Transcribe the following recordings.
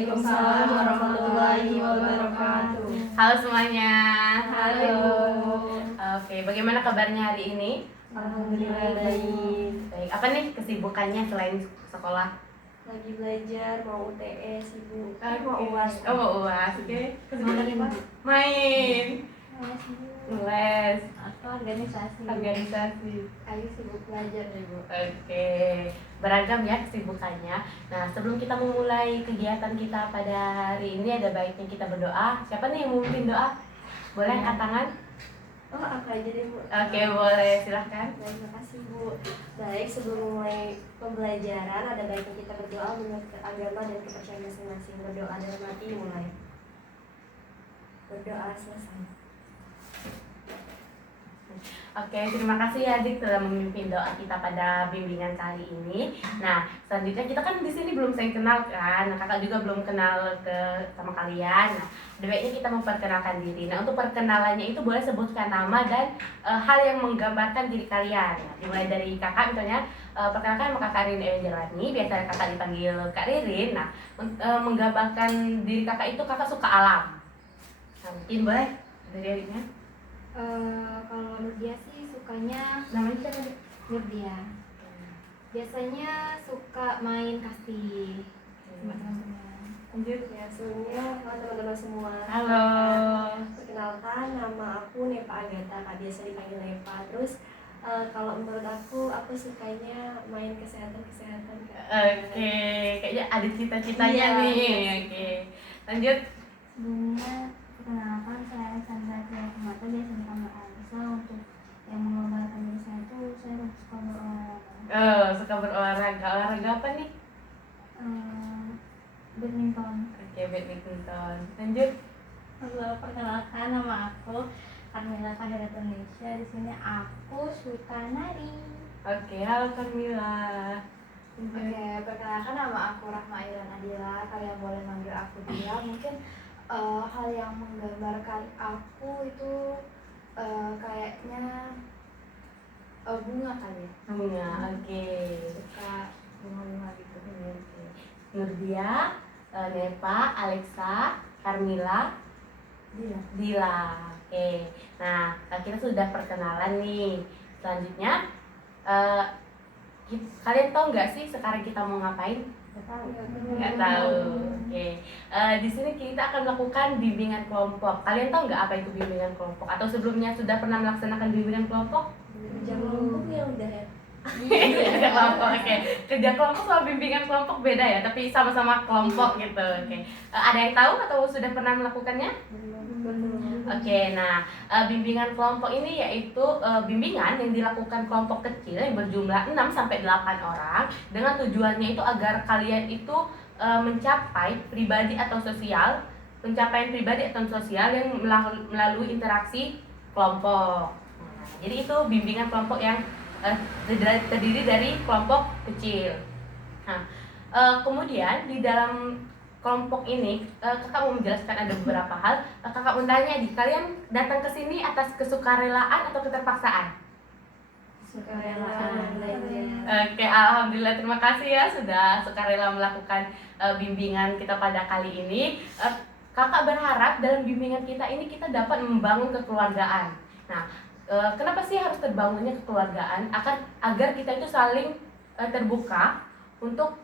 Waalaikumsalam warahmatullahi wabarakatuh. Halo semuanya. Halo. Oke, bagaimana kabarnya hari ini? Alhamdulillah baik. Baik, apa nih kesibukannya selain sekolah? Lagi belajar, mau UTS, ibu. Oke. Mau UAS. Oh, mau UAS. Oke. Kesibukannya apa? Main. Les. Atau organisasi. Organisasi. Ayo sibuk belajar ibu. Oke, beragam ya kesibukannya. Nah, sebelum kita memulai kegiatan kita pada hari ini, ada baiknya kita berdoa. Siapa nih yang mau memimpin doa? Boleh angkat tangan? Oh, aku aja deh bu. Oke, boleh, silahkan. Baik, makasih bu. Baik, sebelum mulai pembelajaran, ada baiknya kita berdoa menurut agama dan kepercayaan masing-masing. Berdoa dalam hati mulai. Berdoa selesai. Oke, terima kasih ya Dik telah memimpin doa kita pada bimbingan kali ini. Nah, selanjutnya kita kan di sini belum saling kenal kan. Nah, kakak juga belum kenal sama kalian. Nah, baiknya kita memperkenalkan diri. Nah, untuk perkenalannya itu boleh sebutkan nama dan hal yang menggambarkan diri kalian. Nah, dimulai dari kakak misalnya, perkenalkan nama kakak Ririn Ewanjarani, biasa kakak dipanggil Kak Ririn. Nah, menggambarkan diri kakak itu kakak suka alam. Nah, mungkin boleh dari Rinnya. Kalau Nurdia sih sukanya Namanya siapa Dik? Nurdia. Biasanya suka main kasti sama teman-teman. Lanjut. Ya, sebelumnya teman-teman semua. Halo. Perkenalkan, nama aku Nepa Agatha, biasa dipanggil Nepa. Terus kalau menurut aku sukanya main kesehatan. Oke, kayaknya ada cita-citanya Iya. nih. Oke, lanjut. Sebelumnya perkenalkan, saya Alexandra Tiakumata, biasa dipanggil Alisa. Untuk yang menggambarkan diri saya itu saya suka berolahraga. Suka berolahraga. Olahraga apa nih? Badminton. Oke, badminton. Lanjut. Halo, perkenalkan nama aku Carmila Fahira Indonesia. Di sini aku suka nari. Oke, halo Carmila. Oke, perkenalkan nama aku Rahma Ilan Adila. Kalian boleh manggil aku dia. Mungkin hal yang menggambarkan aku itu kayaknya bunga kali ya. Bunga. Oke. Suka bunga-bunga gitu. Oke. Nurdia, Nepa, Alexa, Carmila, Dila. Oke. Nah, kita sudah perkenalan nih. Selanjutnya, kalian tahu nggak sih sekarang kita mau ngapain? Nggak tahu. Oke. Di sini kita akan melakukan bimbingan kelompok. Kalian tahu nggak apa itu bimbingan kelompok? Atau sebelumnya sudah pernah melaksanakan bimbingan kelompok? Kerja kelompok ya udah ya. Kerja kelompok, oke. Kerja kelompok sama bimbingan kelompok beda ya, tapi sama-sama kelompok gitu. Oke. Ada yang tahu atau sudah pernah melakukannya? Oke, nah bimbingan kelompok ini yaitu bimbingan yang dilakukan kelompok kecil yang berjumlah 6-8 orang dengan tujuannya itu agar kalian itu mencapai pribadi atau sosial, pencapaian pribadi atau sosial yang melalui interaksi kelompok. Nah, jadi itu bimbingan kelompok yang terdiri dari kelompok kecil. Nah, kemudian di dalam kelompok ini, kakak mau menjelaskan ada beberapa hal. Kakak mau tanya nih, kalian datang ke sini atas kesukarelaan atau keterpaksaan? Sukarela. Oke, alhamdulillah, terima kasih ya sudah sukarela melakukan bimbingan kita pada kali ini. Kakak berharap dalam bimbingan kita ini kita dapat membangun kekeluargaan. Nah, kenapa sih harus terbangunnya kekeluargaan? Agar kita itu saling terbuka untuk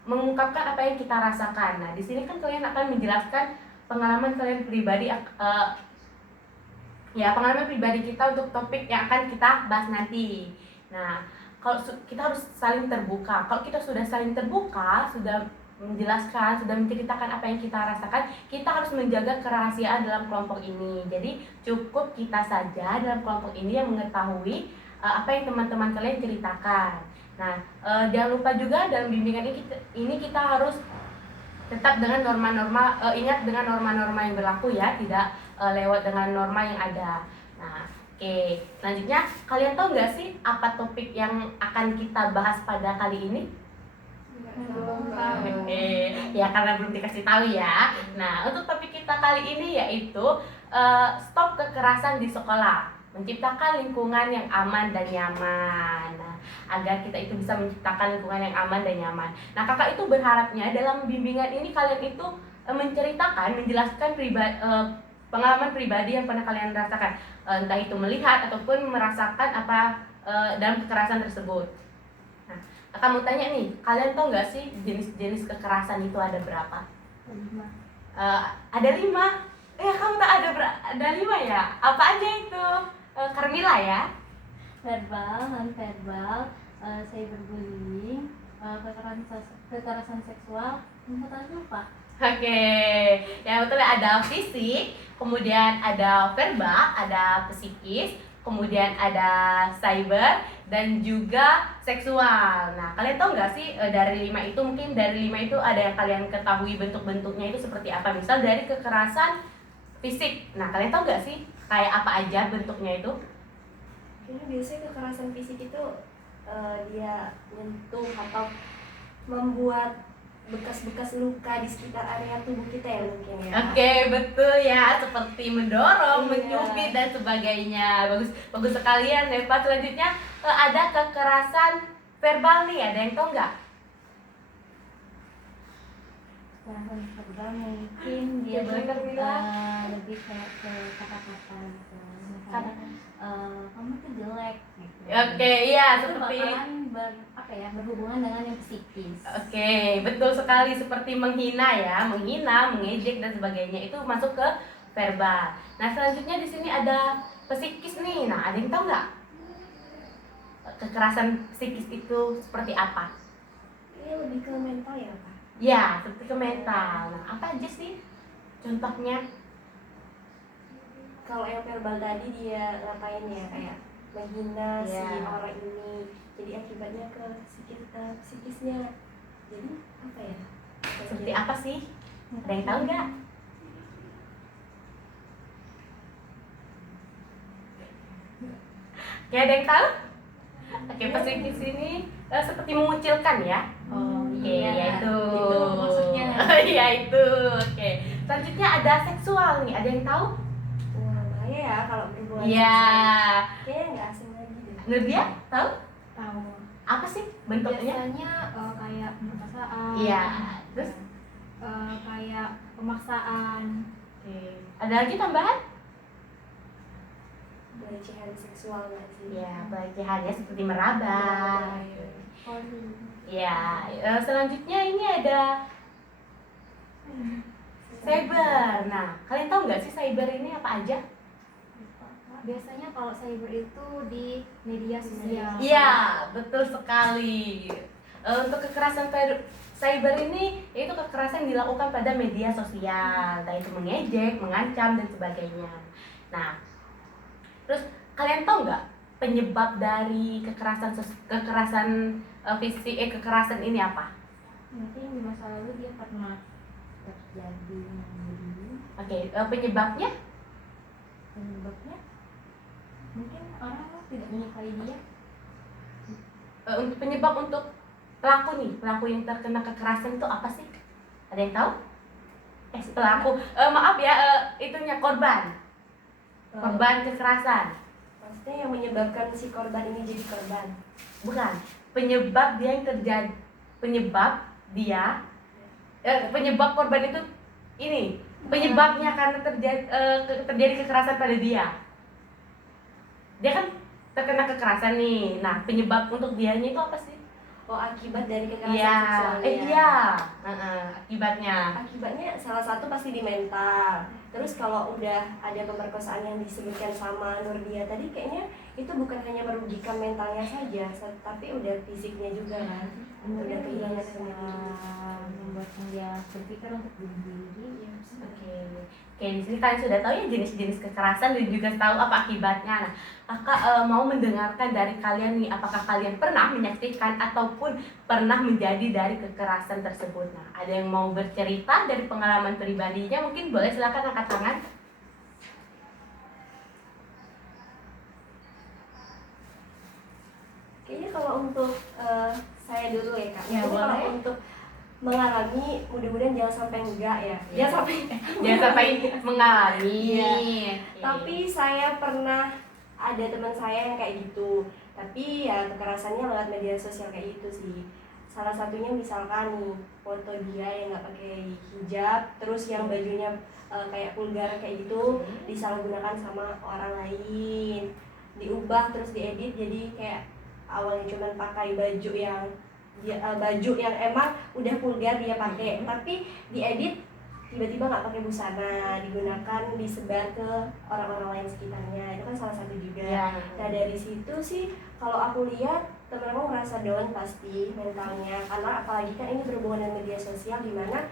mengungkapkan apa yang kita rasakan. Nah, di sini kan kalian akan menjelaskan pengalaman kalian pribadi, pengalaman pribadi kita untuk topik yang akan kita bahas nanti. Nah, kalau kita harus saling terbuka. Kalau kita sudah saling terbuka, sudah menjelaskan, sudah menceritakan apa yang kita rasakan, kita harus menjaga kerahasiaan dalam kelompok ini. Jadi cukup kita saja dalam kelompok ini yang mengetahui apa yang teman-teman kalian ceritakan. Nah, jangan lupa juga dalam bimbingan ini kita harus tetap dengan norma-norma, ingat dengan norma-norma yang berlaku ya, tidak lewat dengan norma yang ada. Nah, oke. Selanjutnya, kalian tahu nggak sih apa topik yang akan kita bahas pada kali ini? Oke, ya karena belum dikasih tahu ya. Nah, untuk topik kita kali ini yaitu stop kekerasan di sekolah, menciptakan lingkungan yang aman dan nyaman. Nah, agar kita itu bisa menciptakan lingkungan yang aman dan nyaman. Nah, kakak itu berharapnya dalam bimbingan ini kalian itu menceritakan, menjelaskan pengalaman pribadi yang pernah kalian rasakan, entah itu melihat ataupun merasakan apa dalam kekerasan tersebut. Nah, kakak mau tanya nih, kalian tahu nggak sih jenis-jenis kekerasan itu ada berapa? Ada 5. Kamu tak ada 5 ya? Apa aja itu? Carmila ya? Verbal, non-verbal, cyberbullying, kekerasan seksual, lupa. Oke, yang betul ada fisik, kemudian ada verbal, ada psikis, kemudian ada cyber, dan juga seksual. Nah, kalian tahu nggak sih dari 5 itu, mungkin dari 5 itu ada yang kalian ketahui bentuk-bentuknya itu seperti apa? Misal dari kekerasan fisik. Nah, kalian tahu nggak sih kayak apa aja bentuknya itu? Kayaknya biasanya kekerasan fisik itu dia menyentuh atau membuat bekas-bekas luka di sekitar area tubuh kita ya mungkin ya. Oke, betul ya, seperti mendorong, Iya. mencubit dan sebagainya. Bagus sekali ya, Neva. Selanjutnya ada kekerasan verbal nih, ada yang tahu nggak? Kekerasan verbal mungkin dia Coba Carmila. lebih kayak ke kata-kata gitu. Kata- Misalnya kamu tuh jelek gitu. Oke, iya Itu seperti bakalan berhubungan dengan yang psikis. Oke, betul sekali, seperti menghina ya, menghina, mengejek dan sebagainya itu masuk ke verbal. Nah, selanjutnya di sini ada psikis nih. Nah, ada yang tahu nggak kekerasan psikis itu seperti apa? Ini lebih ke mental ya Pak. Ya, seperti ke mental. Nah, apa aja sih contohnya? Kalau yang verbal tadi dia ngapain ya, kayak menghina si Iya. orang ini, jadi akibatnya ke psikisnya. Jadi apa ya? Seperti apa sih? Ada yang tahu nggak? Oke, ada yang tahu? Oke, psikis ini seperti mengucilkan ya. Oke, iya. yaitu. Itu maksudnya. Iya, itu. Oke. Selanjutnya ada seksual nih. Ada yang tahu? Wah, bahaya ya kalau berhubungan Iya. seksual. Kayaknya nggak asing lagi deh. Nurdia, tahu? Tahu. Apa sih bentuknya? Biasanya kayak pemerkosaan. Iya. Terus? Kayak pemaksaan. Oke. Ada lagi tambahan? Pelecehan seksual nggak sih? Iya, pelecehan ya seperti meraba. Iya. Selanjutnya ini ada cyber. Nah, kalian tahu nggak sih cyber ini apa aja? Biasanya kalau cyber itu di media sosial. Iya, betul sekali. Untuk kekerasan cyber ini itu kekerasan yang dilakukan pada media sosial, entah itu mengejek, mengancam dan sebagainya. Nah, terus kalian tahu nggak penyebab dari kekerasan fisik kekerasan ini apa? Mungkin di masa lalu dia pernah terjadi. Oke, penyebabnya? Penyebabnya mungkin orang tidak menyukai dia. Untuk penyebab untuk pelaku yang terkena kekerasan itu apa sih? Ada yang tahu? Pelaku, maaf ya, itunya korban kekerasan. Maksudnya yang menyebabkan si korban ini jadi korban. Bukan, penyebab korban itu ini penyebabnya karena terjadi kekerasan pada dia kan terkena kekerasan nih. Nah, penyebab untuk dianya itu apa sih? Oh, akibat dari kekerasan Iya, seksualnya. akibatnya. Akibatnya salah satu pasti di mental. Terus kalau udah ada pemerkosaan yang disebutkan sama Nurdia tadi, kayaknya itu bukan hanya merugikan mentalnya saja, tapi udah fisiknya juga kan. Udah kehilangan semuanya. Membuatkan dia berpikir untuk bunuh diri. Oke, di sini kalian sudah tahu ya jenis-jenis kekerasan dan juga tahu apa akibatnya. Nah, kakak mau mendengarkan dari kalian nih, apakah kalian pernah menyaksikan ataupun pernah menjadi dari kekerasan tersebut? Nah, ada yang mau bercerita dari pengalaman pribadinya? Mungkin boleh, silakan angkat tangan. Kayaknya kalau untuk saya dulu ya Kak. Ya, Jadi kalau boleh. untuk mengalami, mudah-mudahan jangan sampai enggak ya. Ya. Jangan sampai Jangan sampai mengalami. Iya. Oke. Tapi saya pernah ada teman saya yang kayak gitu, tapi ya kekerasannya lewat media sosial kayak gitu sih. Salah satunya misalkan nih foto dia yang nggak pakai hijab, terus yang bajunya kayak vulgar kayak gitu disalahgunakan sama orang lain, diubah terus diedit jadi kayak awalnya cuma pakai baju yang baju yang emang udah vulgar dia pakai, tapi diedit tiba-tiba nggak pakai busana, digunakan disebar ke orang-orang lain sekitarnya, itu kan salah satu juga. Nah dari situ sih kalau aku lihat temen aku ngerasa down pasti mentalnya, karena apalagi kan ini berhubungan dengan media sosial dimana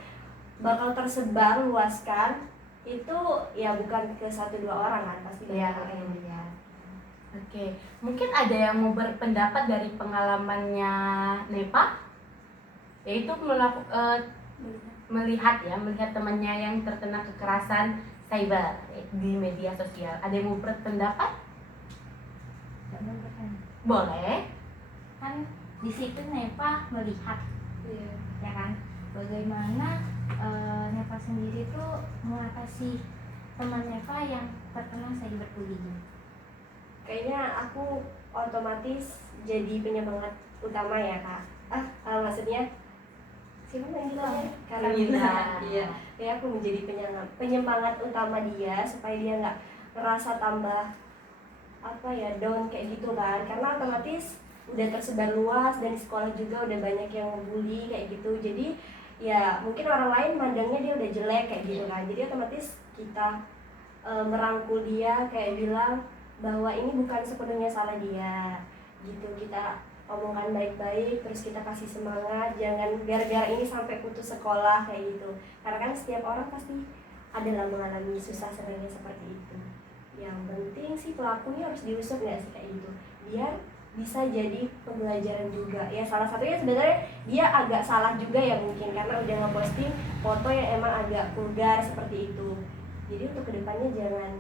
bakal tersebar luaskan itu ya bukan ke 1-2 orang kan, pasti banyak orang yang lihat. Oke, mungkin ada yang mau berpendapat dari pengalamannya Nepa, yaitu melihat temannya yang terkena kekerasan cyber di media sosial. Ada yang mau berpendapat? Boleh. Kan di situ Nepa melihat, ya kan, bagaimana Nepa sendiri tuh mengatasi teman Nepa yang terkena cyberbullying. Kayaknya aku otomatis jadi penyemangat utama ya kak. Maksudnya siapa panggilannya? Karina. Iya. Ya aku menjadi penyemangat utama dia supaya dia nggak ngerasa tambah down kayak gitu kan. Karena otomatis udah tersebar luas dan di sekolah juga udah banyak yang ngebully kayak gitu. Jadi ya mungkin orang lain mandangnya dia udah jelek kayak gitu kan. Jadi otomatis kita merangkul dia kayak bilang bahwa ini bukan sepenuhnya salah dia gitu, kita omongkan baik-baik, terus kita kasih semangat, jangan gara-gara ini sampai putus sekolah kayak gitu, karena kan setiap orang pasti adalah mengalami susah senangnya seperti itu. Yang penting sih pelakunya harus diusut nggak sih kayak gitu, biar bisa jadi pembelajaran juga ya. Salah satunya sebenarnya dia agak salah juga ya mungkin karena udah ngeposting foto yang emang agak vulgar seperti itu. Jadi untuk kedepannya jangan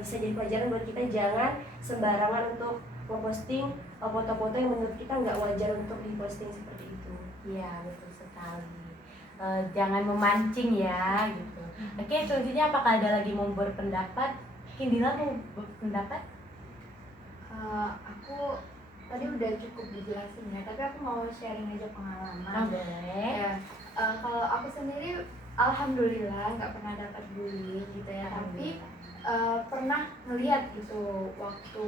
bisa jadi pelajaran buat kita, jangan sembarangan untuk memposting foto-foto yang menurut kita nggak wajar untuk diposting seperti itu. Iya betul sekali. Jangan memancing ya gitu. Oke, selanjutnya apakah ada lagi mau berpendapat? Kindila mau berpendapat? Aku tadi udah cukup dijelasin ya, tapi aku mau sharing aja pengalaman. Boleh. Ya, kalau aku sendiri alhamdulillah nggak pernah dapat bully gitu ya, tapi pernah ngeliat gitu waktu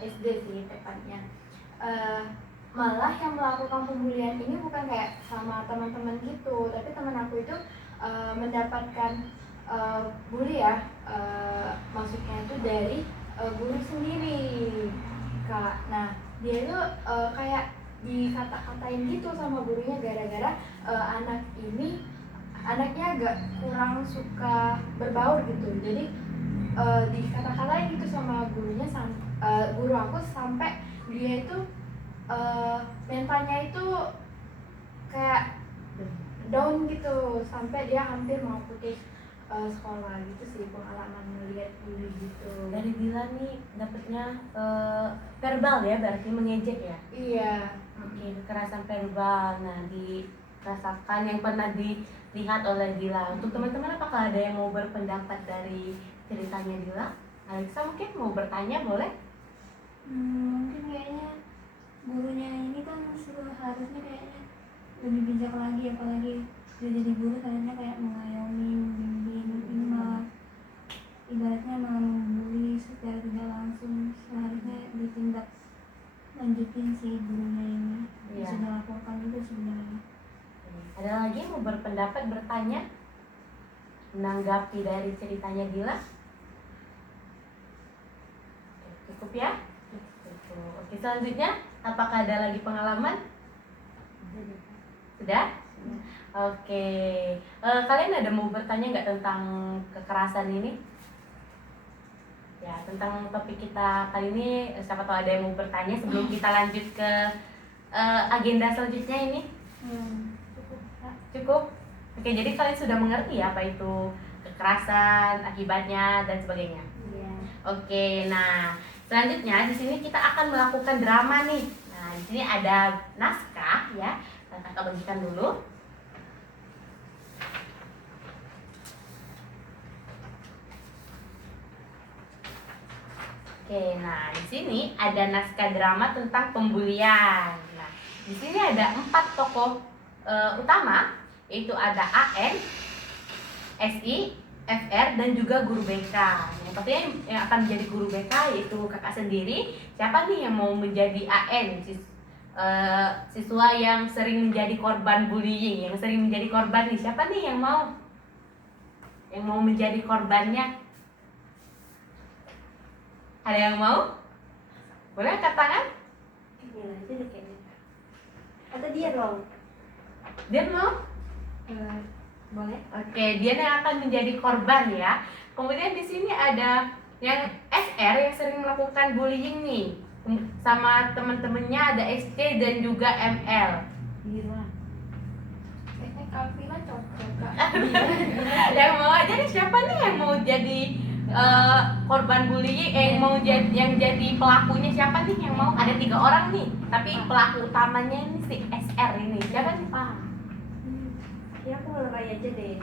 SD sih tepatnya. Malah yang melakukan pembulian ini bukan kayak sama teman-teman gitu, tapi teman aku itu mendapatkan bully ya, maksudnya itu dari guru sendiri kak. Nah dia itu kayak dikata-katain gitu sama gurunya gara-gara anaknya agak kurang suka berbaur gitu, jadi dikata-katain gitu sama gurunya, guru aku sampai dia itu mentalnya itu kayak down gitu, sampai dia hampir mau putus sekolah gitu sih, pengalaman melihat bully gitu. Dari Dila nih dapetnya verbal ya, berarti mengejek ya? Iya. Oke, kekerasan verbal. Nah, dirasakan yang pernah dilihat oleh Dila. Untuk teman-teman apakah ada yang mau berpendapat dari ceritanya Dila? Alexa mungkin mau bertanya, boleh? Mungkin kayaknya gurunya ini kan harusnya kayaknya lebih bijak lagi, apalagi dia jadi guru seharusnya kayak mengayomi, membimbing. Ini malah ibaratnya malah membuli secara tidak langsung. Seharusnya ditindak lanjutin si gurunya ini. Bisa dilaporkan juga sebenarnya. Ada lagi yang mau berpendapat, bertanya, menanggapi dari ceritanya Dila? Cukup ya? Cukup. Oke, selanjutnya apakah ada lagi pengalaman? Sudah? Oke, kalian ada mau bertanya nggak tentang kekerasan ini? Ya, tentang topik kita kali ini, siapa tahu ada yang mau bertanya sebelum kita lanjut ke agenda selanjutnya ini? Cukup? Oke, jadi kalian sudah mengerti ya apa itu kekerasan, akibatnya, dan sebagainya? Iya. Oke, nah selanjutnya di sini kita akan melakukan drama nih. Nah, di sini ada naskah ya. Kakak bagikan dulu. Oke, nah di sini ada naskah drama tentang pembulian. Nah, di sini ada 4 tokoh utama, yaitu ada AN, SI, FR, dan juga guru BK. Yang pastinya yang akan menjadi guru BK yaitu kakak sendiri. Siapa nih yang mau menjadi AN? Siswa yang sering menjadi korban bullying, yang sering menjadi korban nih. Siapa nih yang mau? Yang mau menjadi korbannya? Ada yang mau? Boleh angkat tangan? Gila aja deh kayaknya. Atau dia dong? Dia mau? Boleh. Oke, dia yang akan menjadi korban ya. Kemudian di sini ada yang SR yang sering melakukan bullying nih. Sama teman-temannya ada SC dan juga ML. Bira. Kayaknya Kalvina cocok Kak. Yang mau aja nih, siapa nih yang mau jadi korban bullying? Yang jadi pelakunya siapa nih yang mau? Ada 3 orang nih, tapi pelaku utamanya ini si SR ini. Siapa nih Pak? Ya aku ngelerai aja deh.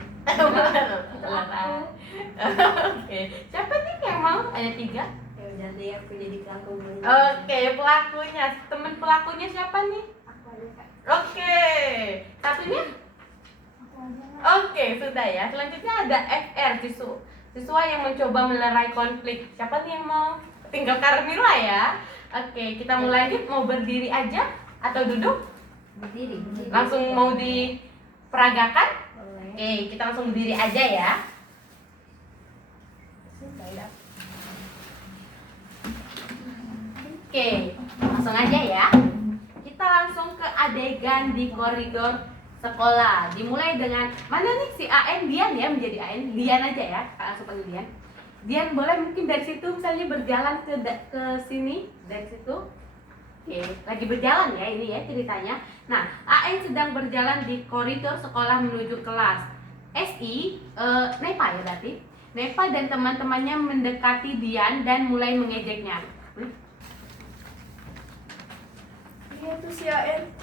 Oke, siapa nih yang mau? Ada 3. Ya udah deh, aku jadi pelaku bullying. Oke, pelakunya, temen pelakunya siapa nih? Aku aja Kak. Oke, satunya? Aku aja lah. Oke, sudah ya. Selanjutnya ada FR, siswa yang mencoba melerai konflik. Siapa nih yang mau? Tinggal Carmila ya. Oke, kita mulai nih. Mau berdiri aja atau duduk? Berdiri. Langsung mau diperagakan? Boleh. Oke, kita langsung berdiri aja ya. Oke, langsung aja ya. Kita langsung ke adegan di koridor sekolah. Dimulai dengan mana nih si AN? Dian ya, menjadi AN. Dian aja ya, langsung panggil Dian. Dian boleh mungkin dari situ misalnya berjalan ke sini, dari situ. Oke, lagi berjalan ya ini ya ceritanya. Nah, AN sedang berjalan di koridor sekolah menuju kelas. SI, Nepa ya berarti. Nepa dan teman-temannya mendekati Dian dan mulai mengejeknya. Iya tuh si AN.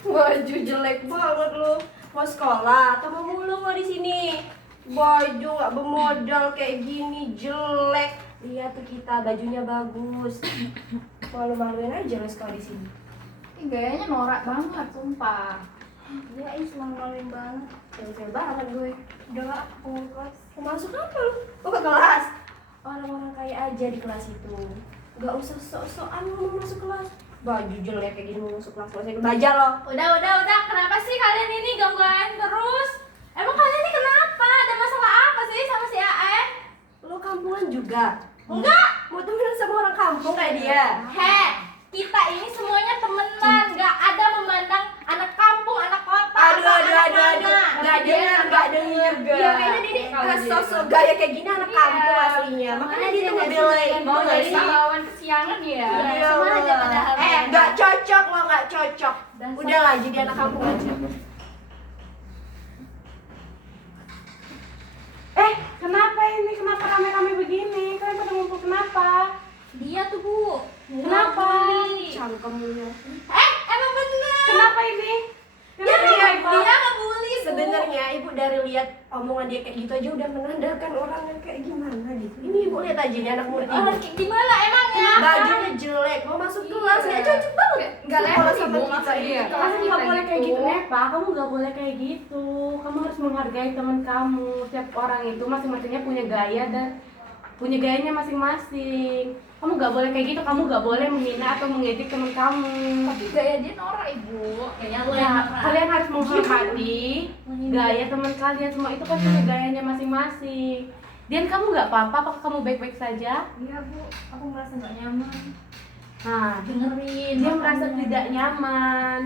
Baju jelek banget lu. Mau sekolah atau mau mulung lo di sini? Baju nggak bermodal kayak gini jelek. Lihat tuh kita bajunya bagus. Malu-maluin aja lo sekolah di sini. Ih, gayanya norak banget, sumpah. Ya ini malu-maluin banget. Jauh-jauh banget gue. Udah lah, aku mau kelas. Mau masuk apa lu? Mau ke kelas? Orang-orang kaya aja di kelas itu. Gak usah sok-sokan mau masuk kelas. Baju jelek kayak gini mau masuk kelas. Gak usah belajar lo. Udah, kenapa sih kalian ini gangguan terus? Emang kalian ini kenapa? Ada masalah apa sih sama si AN? Lo kampungan juga? Enggak! Mau temenan sama orang kampung kayak dia? Kita ini semuanya temenan, nggak ada memandang anak kampung, anak kota. Aduh. Gak denger. Ya kayaknya dia sosok gaya kayak gini anak kampung aslinya. Makanya dia tuh ngebelain. Mau Tau gak jadi sih? pahlawan kesiangan ya. Iya, Sama aja padahal. gak cocok lo, gak cocok. Udahlah jadi anak kampung aja. Kenapa ini? Kenapa rame-rame begini? Kalian pada ngumpul kenapa? Dia tuh Bu. Kenapa? Cangkemnya. Emang bener. Kenapa ini? Dia ngebully Bu. Sebenarnya ibu dari lihat omongan dia kayak gitu aja udah menandakan orangnya kayak gimana gitu. Ini ibu lihat aja nih anak murid ibu. Orang kayak gimana emangnya? Bajunya jelek, mau masuk kelas nggak cocok banget. Nggak Sekolah level sama ibu kita maksud ini. dia. Kamu nggak boleh kayak gitu, Nepa. Kamu nggak boleh kayak gitu. Kamu harus menghargai teman kamu. Setiap orang itu masing-masingnya punya gaya dan punya gayanya masing-masing. Kamu nggak boleh kayak gitu. Kamu nggak boleh menghina atau mengejek teman kamu. Tapi gaya dia norak, Ibu. Kayaknya lo Ya, yang marah. kalian harus menghormati gaya teman kalian. Semua itu kan punya gayanya masing-masing. Dan kamu nggak apa-apa? Apakah kamu baik-baik saja? Iya Bu, aku merasa nggak nyaman. Nah, Dengerin. dia merasa tidak nyaman.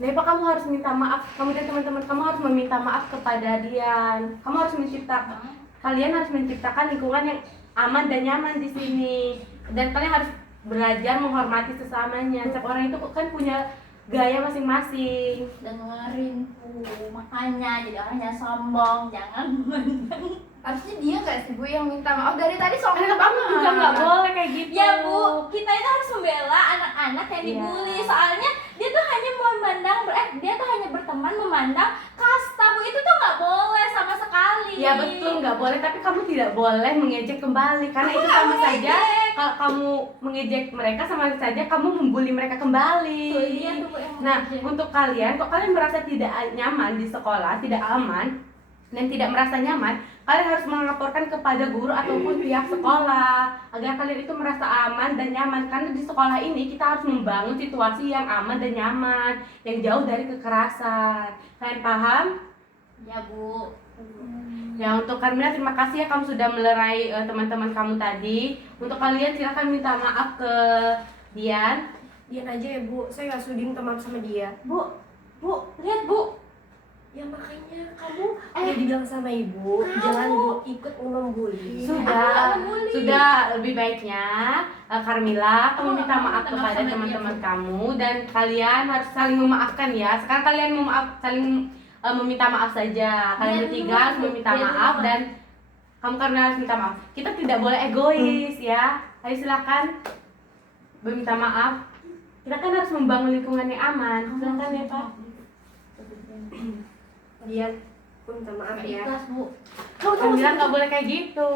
Nepa, kamu harus minta maaf. Kamu dan teman-teman kamu harus meminta maaf kepada Dian. Kamu harus kalian harus menciptakan lingkungan yang aman dan nyaman di sini. Dan kalian harus belajar menghormati sesamanya. Setiap orang itu kan punya gaya masing-masing. Dengerin Bu. Makanya jadi orang jangan sombong, jangan memandang. Harusnya dia nggak sih Bu yang minta maaf dari tadi sombong Kamu banget. juga nggak boleh kayak gitu. Ya Bu, kita itu harus membela anak-anak yang Iya. dibully. Soalnya dia tuh hanya dia tuh hanya berteman memandang kasta Bu. Itu tuh nggak boleh sama sekali. Ya betul, nggak boleh, tapi kamu tidak boleh mengejek kembali karena itu sama saja kalau kamu mengejek mereka sama saja kamu membuli mereka kembali. Tuh, dia tuh Bu yang Nah, mengejek. untuk kalian, kok kalian merasa tidak nyaman di sekolah, tidak aman dan tidak merasa nyaman, kalian harus melaporkan kepada guru ataupun pihak sekolah agar kalian itu merasa aman dan nyaman, karena di sekolah ini kita harus membangun situasi yang aman dan nyaman, yang jauh dari kekerasan. Kalian paham? Ya Bu. Ya, untuk Carmila terima kasih ya kamu sudah melerai teman-teman kamu tadi. Untuk kalian silahkan minta maaf ke Dian. Dian aja ya Bu, saya nggak sudi minta maaf sama dia. Bu, lihat Bu. Ya makanya kamu udah dibilang sama ibu, jangan Bu ikut membuli. Sudah lebih baiknya Carmila kamu minta maaf kepada sama teman-teman kamu dan kalian harus saling memaafkan ya. Sekarang kalian saling meminta maaf saja. Kalian bertiga harus meminta maaf dan kamu Carmila harus minta maaf. Kita tidak boleh egois ya. Ayo silakan meminta maaf. Kita kan harus membangun lingkungan yang aman. Silakan ya Pak. Dian, aku minta maaf ya. Ikhlas Bu. Kamu bilang nggak boleh kayak gitu.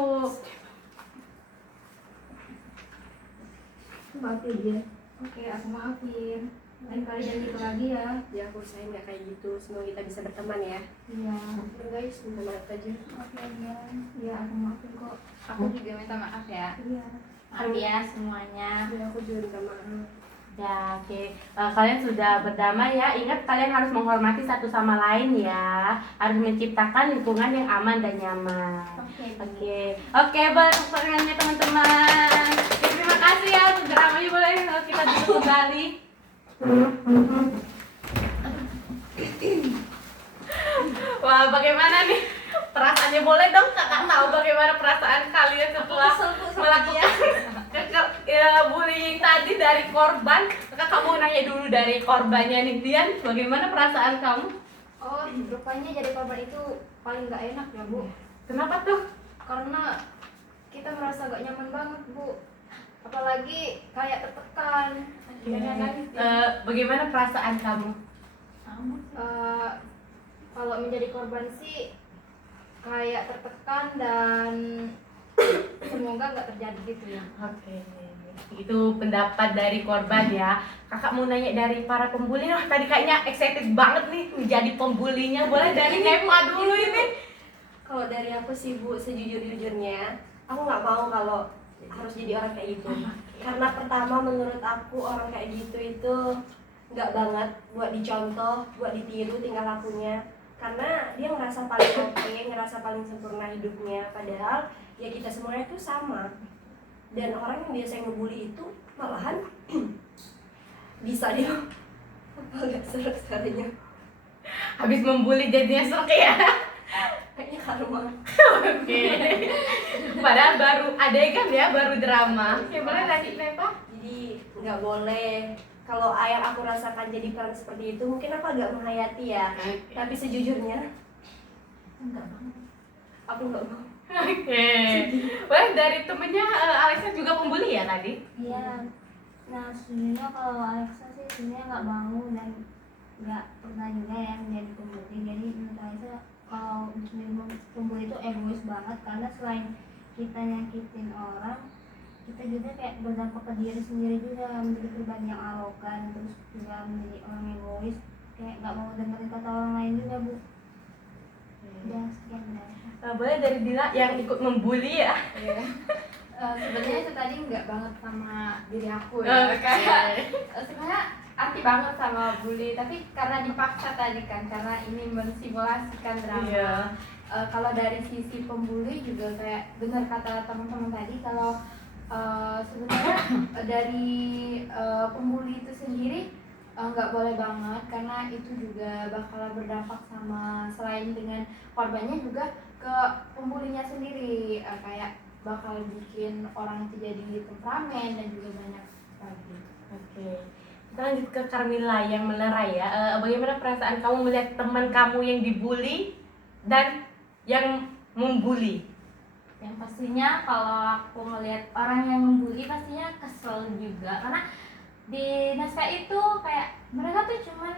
Maaf ya Dian. Oke, aku maafin. Lain kali jangan gitu lagi ya. Ya aku usahain nggak kayak gitu. Semoga kita bisa berteman ya. Iya. Udah guys, minta maaf aja. Oke, Dian. Iya, aku maafin kok. Aku juga minta maaf ya. Iya. Maaf ya semuanya. Ya aku juga minta maaf. Ya, oke. Kalian sudah berdamai ya. Ingat kalian harus menghormati satu sama lain ya. Harus menciptakan lingkungan yang aman dan nyaman. Oke, baru pertanyaannya teman-teman. Oke, terima kasih ya untuk dramanya, boleh kita duduk kembali. Wah, bagaimana nih perasaannya? Boleh dong kakak tahu bagaimana perasaan kalian setelah melakukan bullying tadi dari korban. Kakak kamu nanya dulu dari korbannya nih, Dian, bagaimana perasaan kamu? Oh, rupanya jadi korban itu paling nggak enak ya Bu, Kenapa tuh? karena kita merasa gak nyaman banget Bu, apalagi kayak tertekan. Bagaimana perasaan kamu? Eh, kalau menjadi korban sih kayak tertekan dan semoga nggak terjadi gitu ya. Oke, itu pendapat dari korban ya. Kakak mau nanya dari para pembuli. Wah, tadi kayaknya excited banget nih menjadi pembulinya. Boleh dari Nepa dulu ini. Kalau dari aku sih Bu, sejujur-jujurnya aku nggak mau kalau harus jadi orang kayak gitu. Karena pertama menurut aku orang kayak gitu itu nggak banget buat dicontoh, buat ditiru tingkah lakunya. Karena dia ngerasa paling oke, ngerasa paling sempurna hidupnya. Padahal ya kita semuanya itu sama. Dan orang yang biasa ngebully itu malahan bisa dia agak serak sekalinya. Habis membuli jadinya serak ya. Kayaknya karma. Oke. Padahal baru adegan ya, baru drama. Oke, boleh lanjut Nepa? Jadi nggak boleh. Kalau yang aku rasakan jadi peran seperti itu, mungkin aku agak menghayati ya. Tapi sejujurnya, aku nggak mau. Oke. Boleh dari temennya Alexa juga pembuli ya tadi? Iya. Nah, sebenarnya kalau Alexa sih sebenarnya nggak mau dan nggak pernah juga ya menjadi pembuli. Jadi menurut Alexa kalau menjadi pembuli itu egois banget, karena selain kita nyakitin orang, kita juga kayak berdampak ke diri sendiri juga, menjadi pribadi yang arogan, terus juga menjadi orang egois, kayak nggak mau dengerin kata orang lain juga Bu. Udah sekian dari Boleh dari Dila yang ikut membuli ya? Sebenarnya itu tadi nggak banget sama diri aku Oke. ya. Kayak sebenarnya anti banget sama bully, tapi karena dipaksa tadi kan, karena ini mensimulasikan drama. Iya. Kalau dari sisi pembuli juga kayak benar kata teman-teman tadi, kalau sebenarnya dari pembuli itu sendiri nggak boleh banget, karena itu juga bakal berdampak sama, selain dengan korbannya juga ke pembulinya sendiri, kayak bakal bikin orang itu jadi temperamen dan juga banyak lagi. Oke. Kita lanjut ke Carmila yang melerai ya. Bagaimana perasaan kamu melihat teman kamu yang dibully dan yang membuli? Yang pastinya kalau aku ngelihat orang yang membuli pastinya kesel juga, karena di naskah itu kayak mereka tuh cuman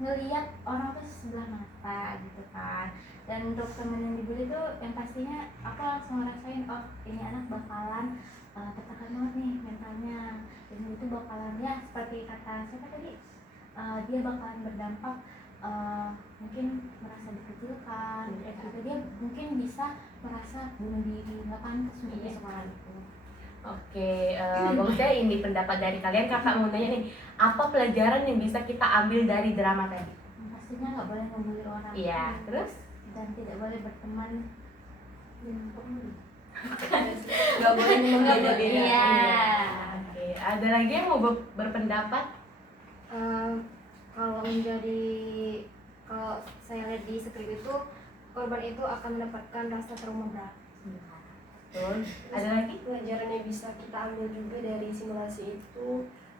ngelihat orang tuh sebelah mata gitu kan. Dan untuk temen yang dibully tuh yang pastinya aku langsung ngerasain, oh ini anak bakalan tertekan banget nih mentalnya, dan itu bakalan ya seperti kata siapa tadi, dia bakalan berdampak mungkin merasa dikecilkan, dan juga dia mungkin bisa merasa bunuh diri, nggak pantas untuk di sekolah itu. Oke, maksudnya ini pendapat dari kalian. Kakak mau nanya nih, apa pelajaran yang bisa kita ambil dari drama tadi? Pastinya nggak boleh membuli orang. Iya, terus? Dan tidak boleh berteman dengan pembuli. Nggak boleh membeda-beda. Iya. Oke, ada lagi yang mau berpendapat? Kalau saya lihat di skrip itu, korban itu akan mendapatkan rasa trauma berat. Betul. Ada lagi? Pelajaran yang bisa kita ambil juga dari simulasi itu,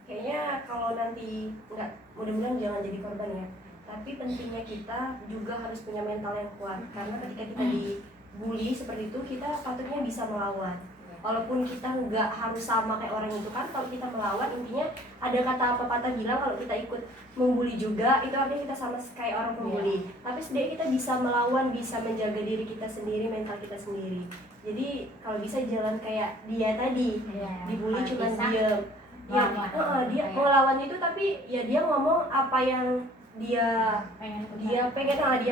kayaknya kalau nanti nggak, mudah-mudahan jangan jadi korban ya, tapi pentingnya kita juga harus punya mental yang kuat, karena ketika kita dibully seperti itu, kita patutnya bisa melawan. Walaupun kita nggak harus sama kayak orang itu kan, kalau kita melawan, intinya ada kata pepatah bilang kalau kita ikut membuli juga, itu artinya kita sama kayak orang pembuli. Tapi setidaknya kita bisa melawan, bisa menjaga diri kita sendiri, mental kita sendiri. Jadi kalau bisa jangan kayak dia tadi, dibully cuma diem. Dia melawan itu, tapi ya dia ngomong apa yang dia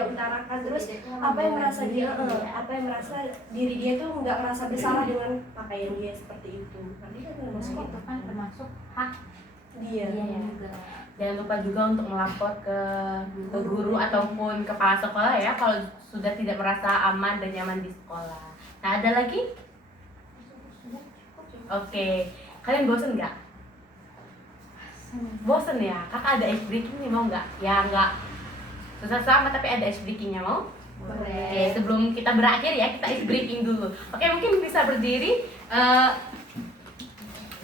utarakan, terus apa yang merasa diri dia tuh nggak merasa bersalah dengan pakaian dia seperti itu. Nanti kan Itu kan termasuk hak dia. juga. Jangan lupa juga untuk melapor ke guru ataupun kepala sekolah ya kalau sudah tidak merasa aman dan nyaman di sekolah. Nah, ada lagi? Oke, kalian bosen nggak? Bosen ya? Kakak ada ice breaking nih, mau nggak? Ya nggak susah sama, tapi ada ice breakingnya, mau? Boleh. Oke, sebelum kita berakhir ya, kita ice breaking dulu. Oke, mungkin bisa berdiri,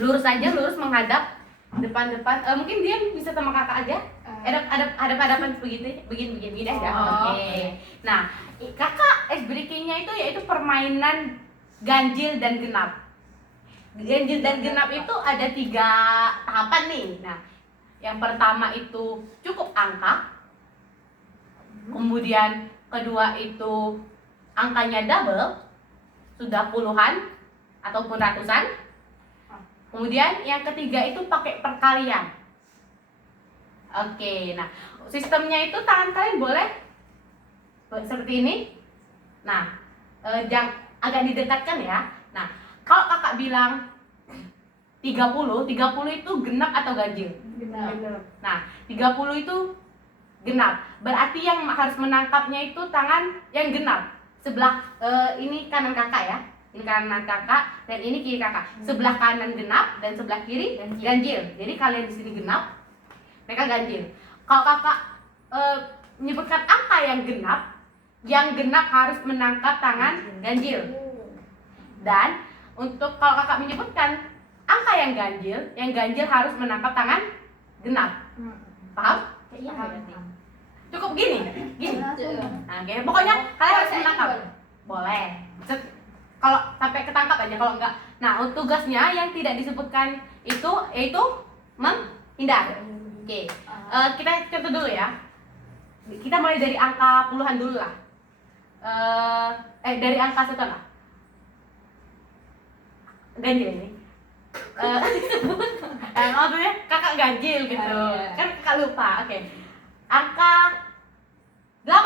lurus aja, lurus menghadap depan-depan. Mungkin dia bisa sama kakak aja. Hadap-hadapan begini aja. Oke. Nah, kakak ice breakingnya itu yaitu permainan ganjil dan genap. Ganjil dan genap itu ada 3 tahapan nih. Nah, yang pertama itu cukup angka, kemudian kedua itu angkanya double, sudah puluhan ataupun ratusan, kemudian yang ketiga itu pakai perkalian. Oke, nah sistemnya itu tangan kalian boleh seperti ini. Nah, jangan agak didekatkan ya. Nah, kalau kakak bilang 30 itu genap atau ganjil? Genap. Nah, 30 itu genap. Berarti yang harus menangkapnya itu tangan yang genap. Sebelah ini kanan kakak ya. Ini kanan kakak dan ini kiri kakak. Sebelah kanan genap dan sebelah kiri ganjil. Jadi kalian di sini genap, mereka ganjil. Kalau kakak menyebutkan angka yang genap harus menangkap tangan ganjil. Dan untuk kalau kakak menyebutkan angka yang ganjil harus menangkap tangan genap. Paham? Cukup gini. Nah, oke. Pokoknya kalian harus menangkap. Boleh. Kalau sampai ketangkap aja, kalau enggak. Nah, tugasnya yang tidak disebutkan itu yaitu menghindar. Oke. Kita contoh dulu ya. Kita mulai dari angka puluhan dulu lah. Dari angka 1 lah. Ganjil ini. Maksudnya kakak ganjil gitu. Kan kakak lupa. Oke. Angka 8.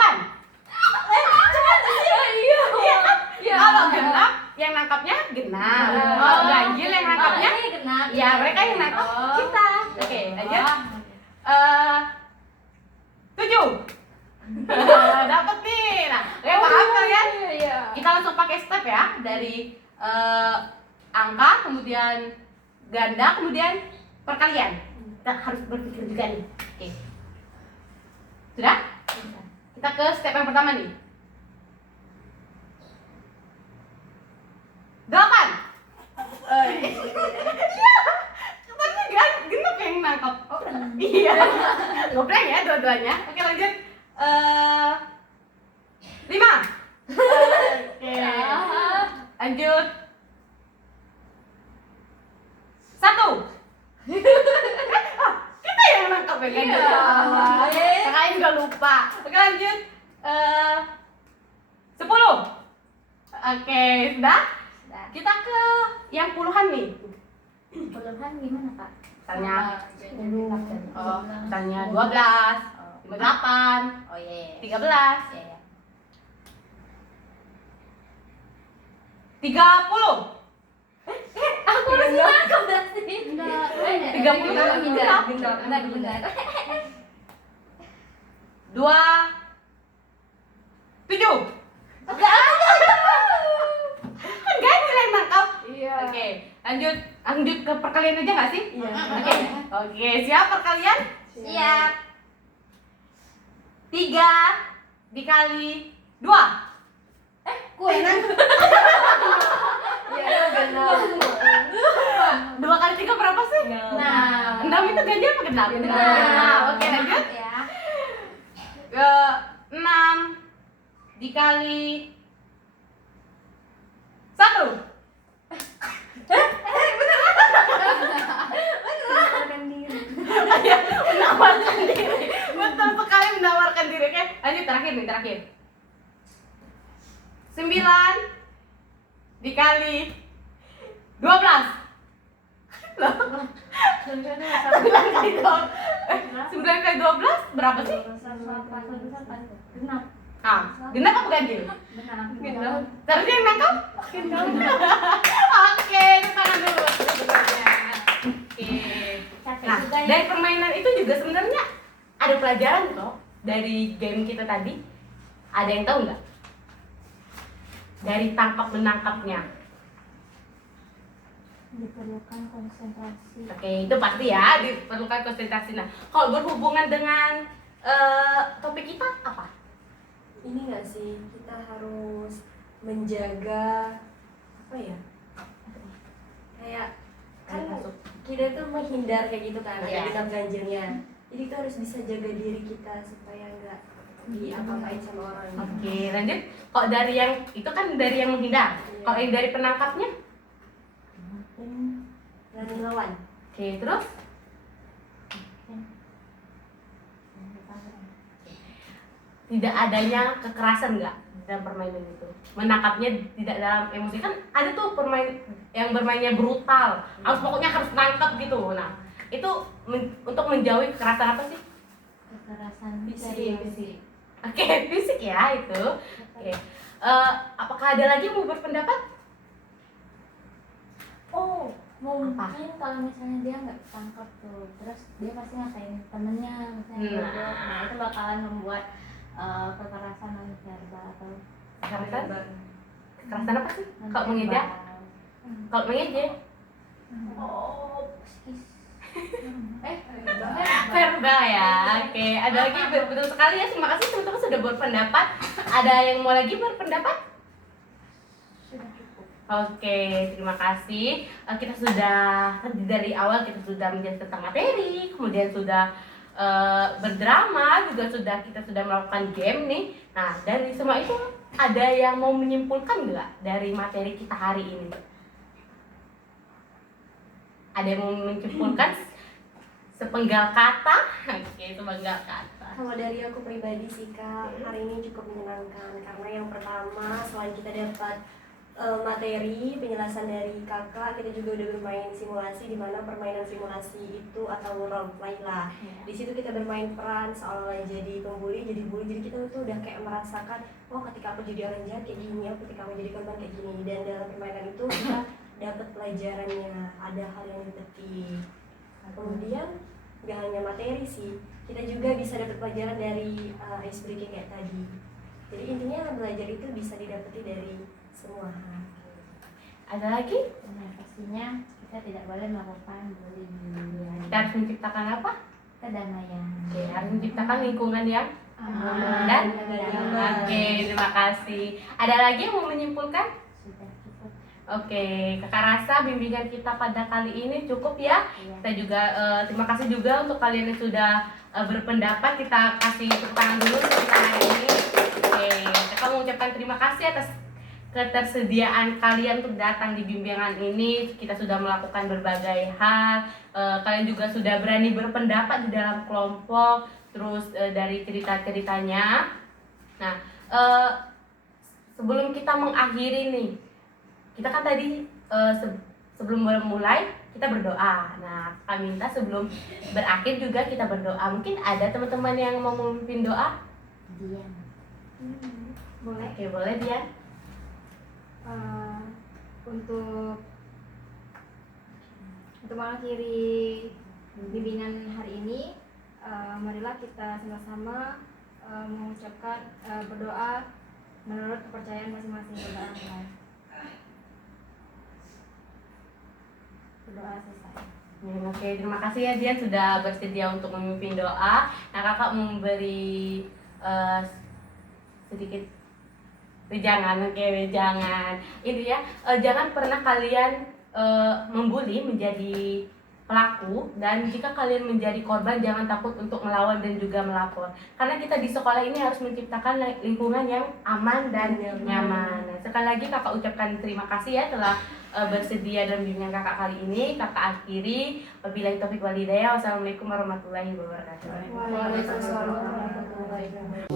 Kalau genap yang nangkapnya genap. Kalau ganjil yang nangkapnya genap. ya mereka yang nangkap kita. Oke, lanjut. 7. Dapat nih. Nah, oke, paham kalian? Kita langsung pakai step ya, dari angka, kemudian ganda, kemudian perkalian. Kita harus berpikir juga nih. Oke. Sudah? Kita ke step yang pertama nih. 8. Iya. Tapi genap yang nangkap. Iya. Gobleng ya dua-duanya. Oke, lanjut. 5. Oke. Lanjut. 1. Kita yang nangkap ya kan? Kakaknya juga lupa. Oke, lanjut. 10. Oke, sudah? Sudah. Kita ke yang puluhan nih. Puluhan gimana Kak? Misalnya, Oh, misalnya 12, 58, oh iya. 13, Iya. 30. Aku harus nangkep berarti. 30 kan Benar. 2, 7. Kan gak ada yang nangkap. Iya. Oke, lanjut ke perkalian aja nggak sih? Iya. Oke, siap perkalian? Siap. 3 dikali 2. Kue nangkep. Iya, benar. 2 kali 3 berapa sih? Nah. 6 itu ganjil apa genap? Genap. Oke, lanjut. Ya. 6 dikali 1. Menawarkan diri. Betul sekali menawarkan diri. Oke, lanjut terakhir. 9 dikali 12. Loh, 9 kali 12 berapa sih? Genap. Ah, genap apa ganjil? Genap. Terus yang nangkap? Oke, itu tangan dulu sebenarnya. Oke. Nah, dari permainan itu juga sebenarnya ada pelajaran kok dari game kita tadi. Ada yang tahu nggak? Dari tangkap menangkapnya. Diperlukan konsentrasi. Oke, itu pasti ya diperlukan konsentrasi. Nah, kalau berhubungan dengan topik kita apa? Ini nggak sih, kita harus menjaga apa ya? Kayak kan kita tuh menghindar kayak gitu kan, Iya. ada genap ganjilnya. Jadi kita harus bisa jaga diri kita supaya nggak diapa-apain sama orang. Oke, lanjut. Kalau dari yang itu kan dari yang menghindar. Iya. Kalau yang dari penangkapnya? Berani lawan. Oke, terus? Tidak adanya kekerasan nggak dalam permainan itu? Menangkapnya tidak dalam emosi, kan ada tuh yang bermainnya brutal, harus pokoknya harus nangkap gitu. Nah, itu untuk menjauhi kekerasan apa sih? Kekerasan Fisik. Oke, fisik ya itu. Oke. Apakah ada lagi yang mau berpendapat? Oh, mungkin Apa? kalau misalnya dia nggak tangkap tuh, terus dia pasti ngatain temennya, misalnya Nah. goblok. Nah, itu bakalan membuat kekerasan non verbal atau Kekerasan? Kekerasan apa sih? Kalau mengejek? Kalau mengejek? Oh, psikis. Verbal ya. Oke, ada lagi betul sekali ya. Terima kasih teman-teman sudah berpendapat. Ada yang mau lagi berpendapat? Sudah cukup. Oke, terima kasih. Kita sudah dari awal kita sudah menjelaskan tentang materi, kemudian sudah berdrama, kita sudah melakukan game nih. Nah, dari semua itu ada yang mau menyimpulkan nggak dari materi kita hari ini? Ada yang mau menyimpulkan sepenggal kata? Oke, sepenggal kata. Kalau dari aku pribadi sih Kak, hari ini cukup menyenangkan karena yang pertama selain kita dapat materi penjelasan dari kakak, kita juga udah bermain simulasi, di mana permainan simulasi itu atau role play lah. Di situ kita bermain peran seolah jadi pembuli, jadi bully, jadi kita tuh udah kayak merasakan, oh ketika aku jadi orang jahat kayak gini, oh ketika aku jadi korban kayak gini. Dan dalam permainan itu kita dapat pelajarannya, ada hal yang dipetik. Kemudian gak hanya materi sih, kita juga bisa dapat pelajaran dari ice breaking kayak tadi. Jadi intinya belajar itu bisa didapati dari semua hal. Ada lagi? Nah, pastinya kita tidak boleh melakukan bullying. Kita harus menciptakan apa? Kedamaian. Oke, harus menciptakan lingkungan yang Aman. dan Aman. oke, terima kasih. Ada lagi yang mau menyimpulkan? Sudah cukup. Oke, kakak rasa bimbingan kita pada kali ini cukup ya. Iya. Kita juga terima kasih juga untuk kalian yang sudah berpendapat. Kita kasih tepuk tangan dulu untuk kita hari ini. Oke, kita mengucapkan terima kasih atas ketersediaan kalian untuk datang di bimbingan ini. Kita sudah melakukan berbagai hal. Kalian juga sudah berani berpendapat di dalam kelompok. Terus dari cerita-ceritanya Nah, sebelum kita mengakhiri nih, kita kan tadi sebelum mulai kita berdoa. Nah, kami minta sebelum berakhir juga kita berdoa. Mungkin ada teman-teman yang mau memimpin doa? Boleh. Oke, boleh Dian. Untuk mengakhiri bimbingan hari ini, marilah kita sama-sama mengucapkan berdoa menurut kepercayaan masing-masing. Berdoa selesai. Oke, terima kasih ya Dian sudah bersedia untuk memimpin doa. Nah, kakak memberi sedikit jangan ini ya, jangan pernah kalian membuli menjadi pelaku, dan jika kalian menjadi korban jangan takut untuk melawan dan juga melapor, karena kita di sekolah ini harus menciptakan lingkungan yang aman dan nyaman. Nah, sekali lagi kakak ucapkan terima kasih ya telah bersedia dalam bimbingan kakak kali ini. Kakak akhiri, wabillahi taufiq wal hidayah. Wassalamualaikum warahmatullahi wabarakatuh. Waalaikumsalam warahmatullahi wabarakatuh.